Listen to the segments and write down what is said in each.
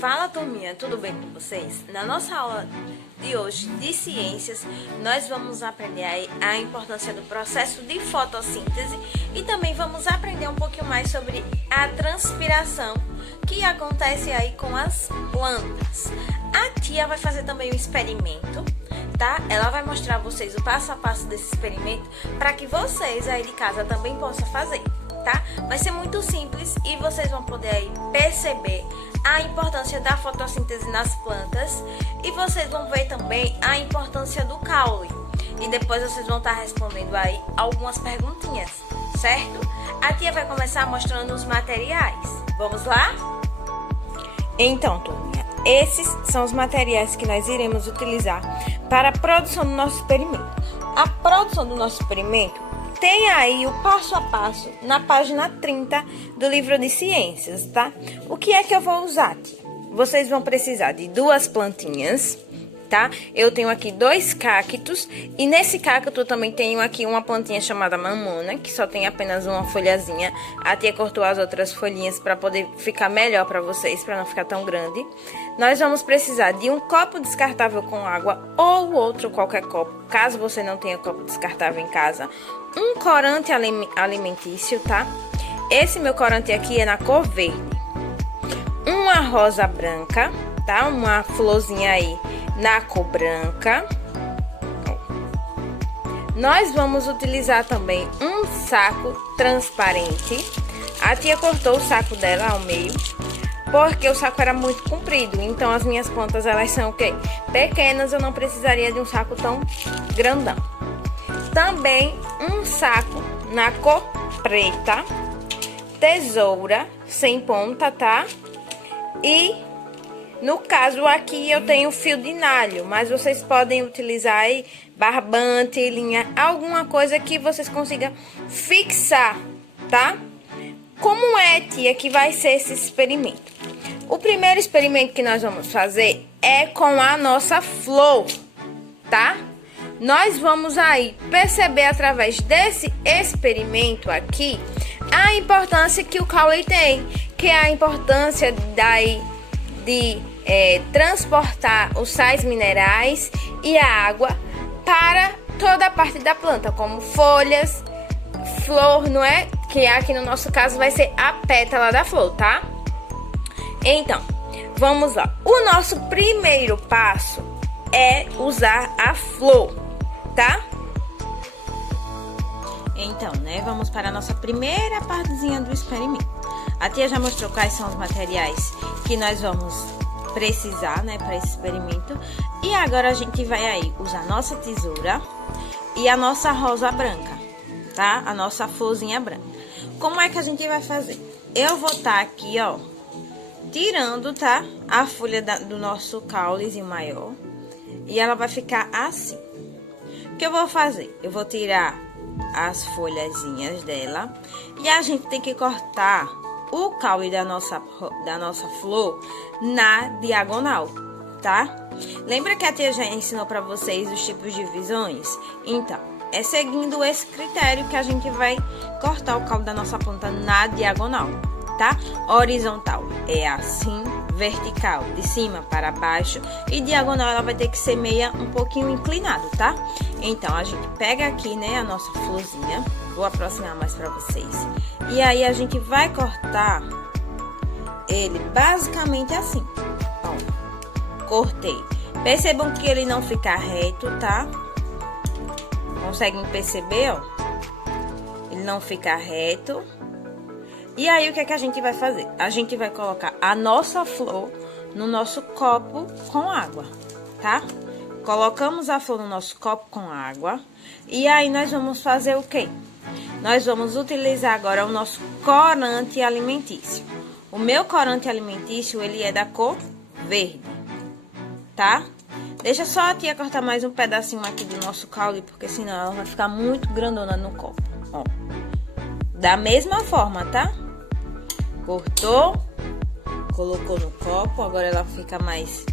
Fala, turminha, tudo bem com vocês? Na nossa aula de hoje de ciências, nós vamos aprender aí a importância do processo de fotossíntese e também vamos aprender um pouquinho mais sobre a transpiração que acontece aí com as plantas. A tia vai fazer também um experimento, tá? Ela vai mostrar a vocês o passo a passo desse experimento para que vocês aí de casa também possam fazer, tá? Vai ser muito simples e vocês vão poder aí perceber a importância da fotossíntese nas plantas e vocês vão ver também a importância do caule. E depois vocês vão estar respondendo aí algumas perguntinhas, certo? A tia vai começar mostrando os materiais. Vamos lá? Então, turminha, esses são os materiais que nós iremos utilizar para a produção do nosso experimento. A produção do nosso experimento tem aí o passo a passo na página 30 do livro de ciências, tá? O que é que eu vou usar, tia? Vocês vão precisar de 2 plantinhas, tá? Eu tenho aqui 2 cactos e nesse cacto eu também tenho aqui uma plantinha chamada mamona, que só tem apenas uma folhazinha. A tia cortou as outras folhinhas para poder ficar melhor para vocês, para não ficar tão grande. Nós vamos precisar de um copo descartável com água ou outro qualquer copo, caso você não tenha copo descartável em casa. Um corante alimentício, tá? Esse meu corante aqui é na cor verde. Uma rosa branca, tá? Uma florzinha aí na cor branca. Nós vamos utilizar também um saco transparente. A tia cortou o saco dela ao meio, porque o saco era muito comprido. Então as minhas plantas, elas são o quê? Pequenas, eu não precisaria de um saco tão grandão. Também um saco na cor preta, tesoura sem ponta, tá? E no caso aqui eu tenho fio de nalho, mas vocês podem utilizar aí barbante, linha, alguma coisa que vocês consigam fixar, tá? Como é, tia, que vai ser esse experimento? O primeiro experimento que nós vamos fazer é com a nossa flor, tá? Nós vamos aí perceber através desse experimento aqui a importância que o caule tem, que é a importância de transportar os sais minerais e a água para toda a parte da planta, como folhas, flor, não é? Que aqui no nosso caso vai ser a pétala da flor, tá? Então, vamos lá. O nosso primeiro passo é usar a flor, tá? Então, né, vamos para a nossa primeira partezinha do experimento. A tia já mostrou quais são os materiais que nós vamos precisar, né, para esse experimento. E agora a gente vai aí usar a nossa tesoura e a nossa rosa branca, tá? A nossa florzinha branca. Como é que a gente vai fazer? Eu vou estar aqui, ó, tirando, tá, a folha do nosso caulezinho maior. E ela vai ficar assim. O que eu vou fazer? Eu vou tirar as folhazinhas dela. E a gente tem que cortar o caule da nossa flor na diagonal, tá? Lembra que a tia já ensinou pra vocês os tipos de visões? Então, é seguindo esse critério que a gente vai cortar o caule da nossa planta na diagonal, tá? Horizontal é assim, vertical de cima para baixo e diagonal ela vai ter que ser um pouquinho inclinado, tá? Então a gente pega aqui, né, a nossa florzinha, vou aproximar mais para vocês. E aí a gente vai cortar ele basicamente assim. Ó, cortei. Percebam que ele não fica reto, tá? Conseguem perceber, ó? Ele não fica reto. E aí, o que é que a gente vai fazer? A gente vai colocar a nossa flor no nosso copo com água, tá? Colocamos a flor no nosso copo com água. E aí, nós vamos fazer o quê? Nós vamos utilizar agora o nosso corante alimentício. O meu corante alimentício, ele é da cor verde, tá? Deixa só a tia cortar mais um pedacinho aqui do nosso caule, porque senão ela vai ficar muito grandona no copo, ó. Da mesma forma, tá? Cortou, colocou no copo, agora ela fica mais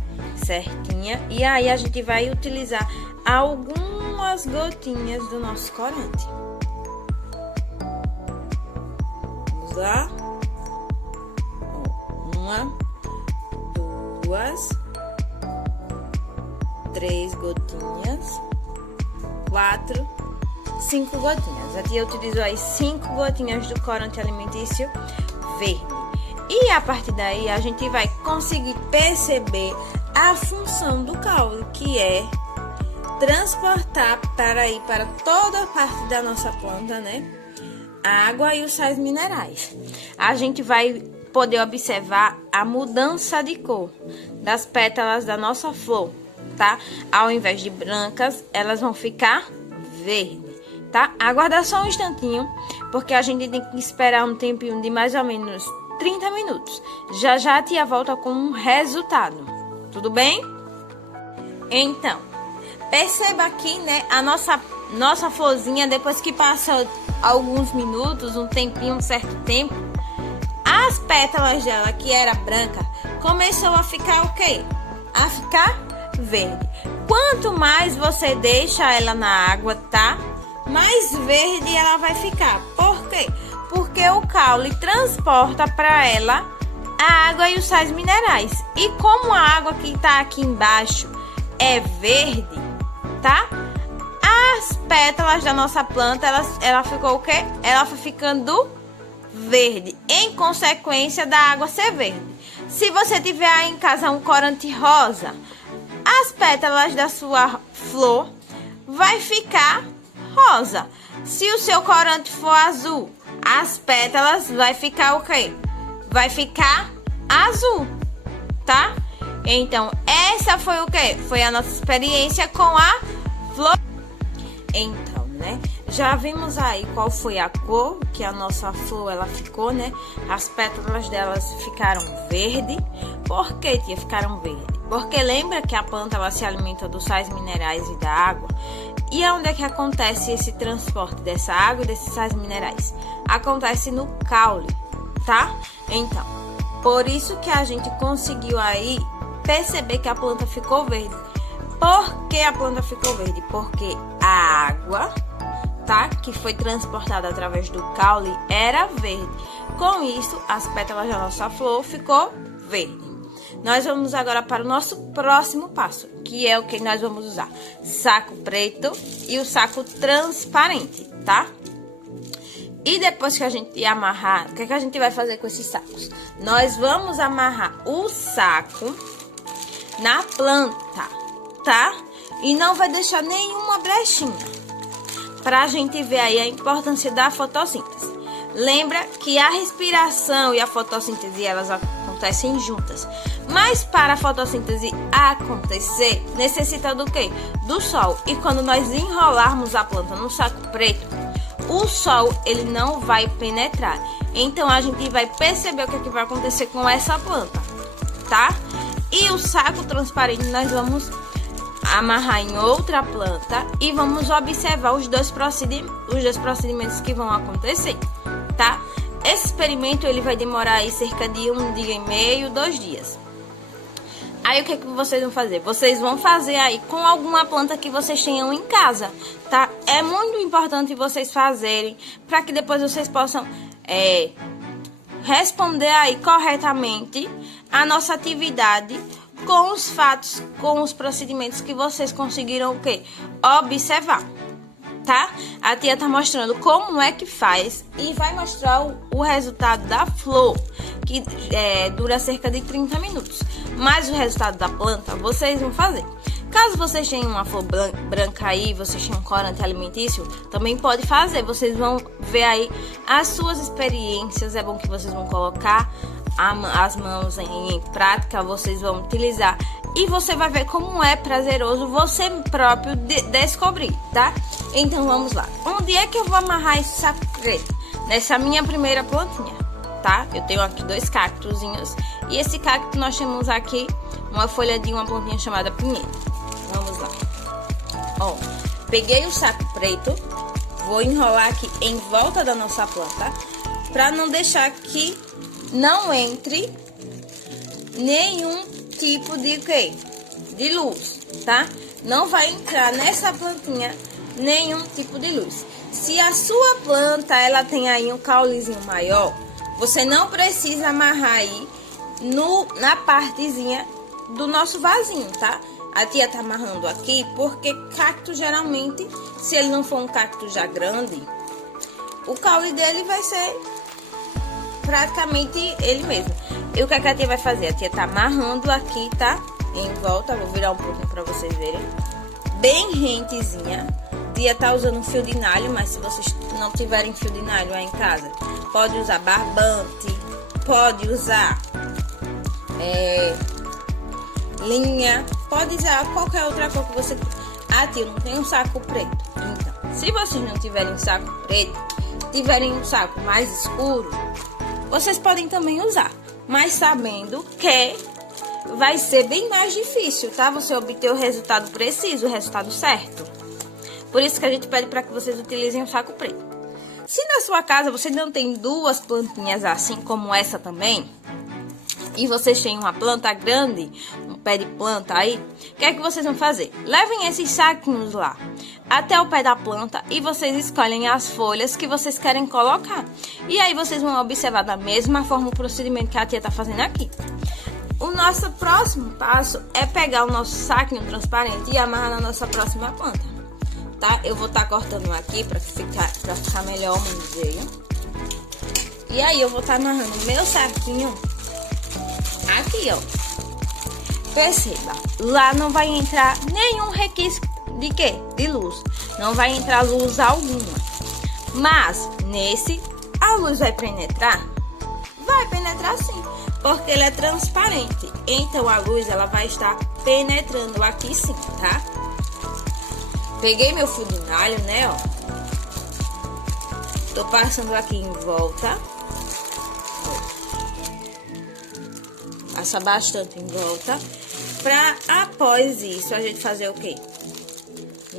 certinha. E aí a gente vai utilizar algumas gotinhas do nosso corante. Vamos lá. 1, 2, 2, 3 gotinhas, 4, 5 gotinhas. A tia utilizou aí 5 gotinhas do corante alimentício verde. E a partir daí a gente vai conseguir perceber a função do caule, que é transportar para toda a parte da nossa planta, né? A água e os sais minerais. A gente vai poder observar a mudança de cor das pétalas da nossa flor, tá? Ao invés de brancas, elas vão ficar verde, tá? Aguardar só um instantinho, porque a gente tem que esperar um tempinho de mais ou menos 30 minutos. Já já a tia volta com um resultado, tudo bem? Então, perceba aqui, né, a nossa florzinha, depois que passa alguns minutos, um tempinho, um certo tempo, as pétalas dela, que era branca, começou a ficar o quê? A ficar verde. Quanto mais você deixa ela na água, tá? Mais verde ela vai ficar. Por quê? Porque o caule transporta para ela a água e os sais minerais. E como a água que tá aqui embaixo é verde, tá? As pétalas da nossa planta, ela ficou o quê? Ela foi ficando verde, em consequência da água ser verde. Se você tiver aí em casa um corante rosa, as pétalas da sua flor vai ficar rosa. Se o seu corante for azul, as pétalas vai ficar o quê? Vai ficar azul, tá? Então, essa foi o quê? Foi a nossa experiência com a flor. Então, né? Já vimos aí qual foi a cor que a nossa flor ela ficou, né? As pétalas delas ficaram verde. Por que, tia, ficaram verde? Porque lembra que a planta ela se alimenta dos sais minerais e da água. E onde é que acontece esse transporte dessa água e desses sais minerais? Acontece no caule, tá? Então, por isso que a gente conseguiu aí perceber que a planta ficou verde. Por que a planta ficou verde? Porque a água, tá, que foi transportada através do caule era verde. Com isso, as pétalas da nossa flor ficou verde. Nós vamos agora para o nosso próximo passo, que é o que nós vamos usar: saco preto e o saco transparente, tá? E depois que a gente amarrar, o que a gente vai fazer com esses sacos? Nós vamos amarrar o saco na planta, tá? E não vai deixar nenhuma brechinha, pra gente ver aí a importância da fotossíntese. Lembra que a respiração e a fotossíntese, elas acontecem juntas. Mas para a fotossíntese acontecer, necessita do quê? Do sol. E quando nós enrolarmos a planta no saco preto, o sol ele não vai penetrar. Então a gente vai perceber o que vai acontecer com essa planta, tá? E o saco transparente nós vamos amarrar em outra planta e vamos observar os dois procedimentos que vão acontecer, tá? Esse experimento ele vai demorar aí cerca de 1 dia e meio, 2 dias. Aí o que vocês vão fazer? Vocês vão fazer aí com alguma planta que vocês tenham em casa, tá? É muito importante vocês fazerem para que depois vocês possam responder aí corretamente a nossa atividade com os fatos, com os procedimentos que vocês conseguiram o quê? Observar, tá? A tia tá mostrando como é que faz e vai mostrar o resultado da flor, que dura cerca de 30 minutos. Mas o resultado da planta vocês vão fazer. Caso vocês tenham uma flor branca aí, vocês tenham um corante alimentício, também pode fazer. Vocês vão ver aí as suas experiências. É bom que vocês vão colocar as mãos em prática, vocês vão utilizar e você vai ver como é prazeroso você próprio descobrir, tá? Então vamos lá. Onde é que eu vou amarrar esse saco preto? Nessa minha primeira plantinha, tá? Eu tenho aqui 2 cactozinhos e esse cacto nós temos aqui uma folha de uma plantinha chamada pinheiro. Vamos lá. Ó, peguei o saco preto, vou enrolar aqui em volta da nossa planta para não deixar que não entre nenhum tipo de luz, tá? Não vai entrar nessa plantinha nenhum tipo de luz. Se a sua planta ela tem aí um caulezinho maior, você não precisa amarrar aí na partezinha do nosso vasinho, tá? A tia tá amarrando aqui porque cacto geralmente, se ele não for um cacto já grande, o caule dele vai ser praticamente ele mesmo. E o que a tia vai fazer? A tia tá amarrando aqui, tá? Em volta, vou virar um pouquinho pra vocês verem. Bem rentezinha. A tia tá usando um fio de nalho, mas se vocês não tiverem fio de nalho aí em casa, pode usar barbante, pode usar linha, pode usar qualquer outra cor que você... Ah, tia, não tem um saco preto. Então, se vocês não tiverem um saco preto, tiverem um saco mais escuro, vocês podem também usar, mas sabendo que vai ser bem mais difícil, tá? Você obter o resultado preciso, o resultado certo. Por isso que a gente pede para que vocês utilizem o saco preto. Se na sua casa você não tem duas plantinhas assim como essa também, e vocês têm uma planta grande, um pé de planta aí, o que é que vocês vão fazer? Levem esses saquinhos lá até o pé da planta e vocês escolhem as folhas que vocês querem colocar. E aí vocês vão observar da mesma forma o procedimento que a tia tá fazendo aqui. O nosso próximo passo é pegar o nosso saquinho transparente e amarrar na nossa próxima planta, tá? Eu vou estar cortando aqui para ficar melhor o manuseio. E aí eu vou estar amarrando o meu saquinho aqui, ó. Perceba, lá não vai entrar nenhum requisito de quê? De luz. Não vai entrar luz alguma. Mas nesse, a luz vai penetrar? Vai penetrar sim, porque ele é transparente. Então a luz ela vai estar penetrando aqui sim, tá? Peguei meu fio de nalho, né, ó. Tô passando aqui em volta. Passa bastante em volta. Pra após isso a gente fazer o quê?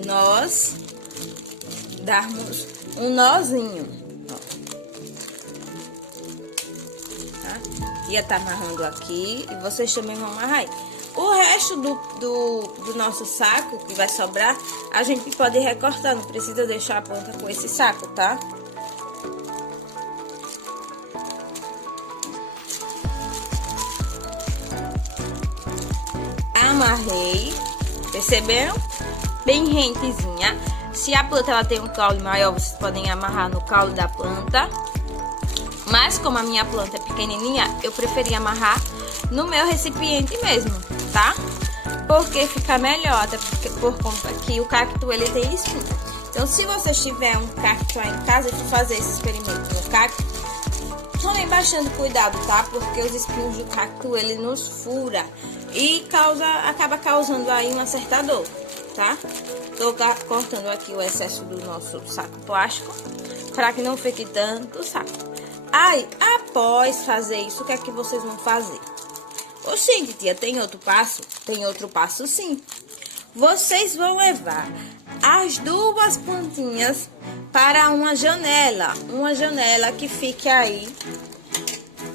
Nós darmos um nozinho. Tá? Ia tá amarrando aqui e vocês também vão amarrar aí. O resto do nosso saco que vai sobrar, a gente pode recortar, não precisa deixar a planta com esse saco, tá? Amarrei, perceberam? Bem rentezinha. Se a planta ela tem um caule maior, vocês podem amarrar no caule da planta. Mas como a minha planta é pequenininha, eu preferi amarrar no meu recipiente mesmo, tá? Porque fica melhor, até porque por conta que o cacto ele tem espinho. Então se você tiver um cacto aí em casa e for fazer esse experimento no cacto, tomem bastante cuidado, tá? Porque os espinhos do cacto ele nos fura e acaba causando aí uma certa dor, tá? Tô cortando aqui o excesso do nosso saco plástico para que não fique tanto saco. Aí, após fazer isso, o que é que vocês vão fazer? Oxente, tia, tem outro passo? Tem outro passo sim. Vocês vão levar as duas plantinhas para uma janela que fique aí,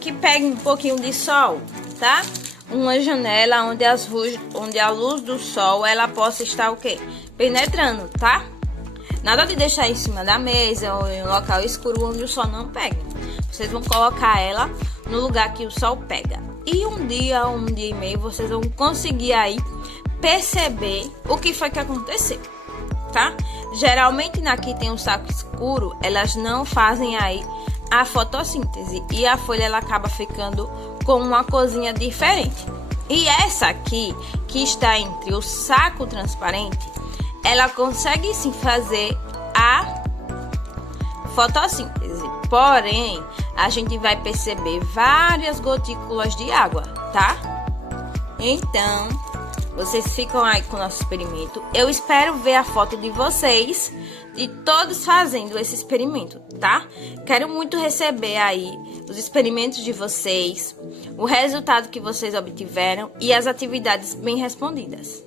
que pegue um pouquinho de sol, tá? Uma janela onde a luz do sol ela possa estar o quê? Penetrando, tá? Nada de deixar em cima da mesa ou em um local escuro onde o sol não pega. Vocês vão colocar ela no lugar que o sol pega. E um dia e meio, vocês vão conseguir aí perceber o que foi que aconteceu, tá? Geralmente aqui tem um saco escuro, elas não fazem aí a fotossíntese e a folha ela acaba ficando com uma corzinha diferente. E essa aqui, que está entre o saco transparente, ela consegue sim fazer a fotossíntese. Porém, a gente vai perceber várias gotículas de água, tá? Então, vocês ficam aí com o nosso experimento. Eu espero ver a foto de vocês, de todos fazendo esse experimento, tá? Quero muito receber aí os experimentos de vocês, o resultado que vocês obtiveram e as atividades bem respondidas.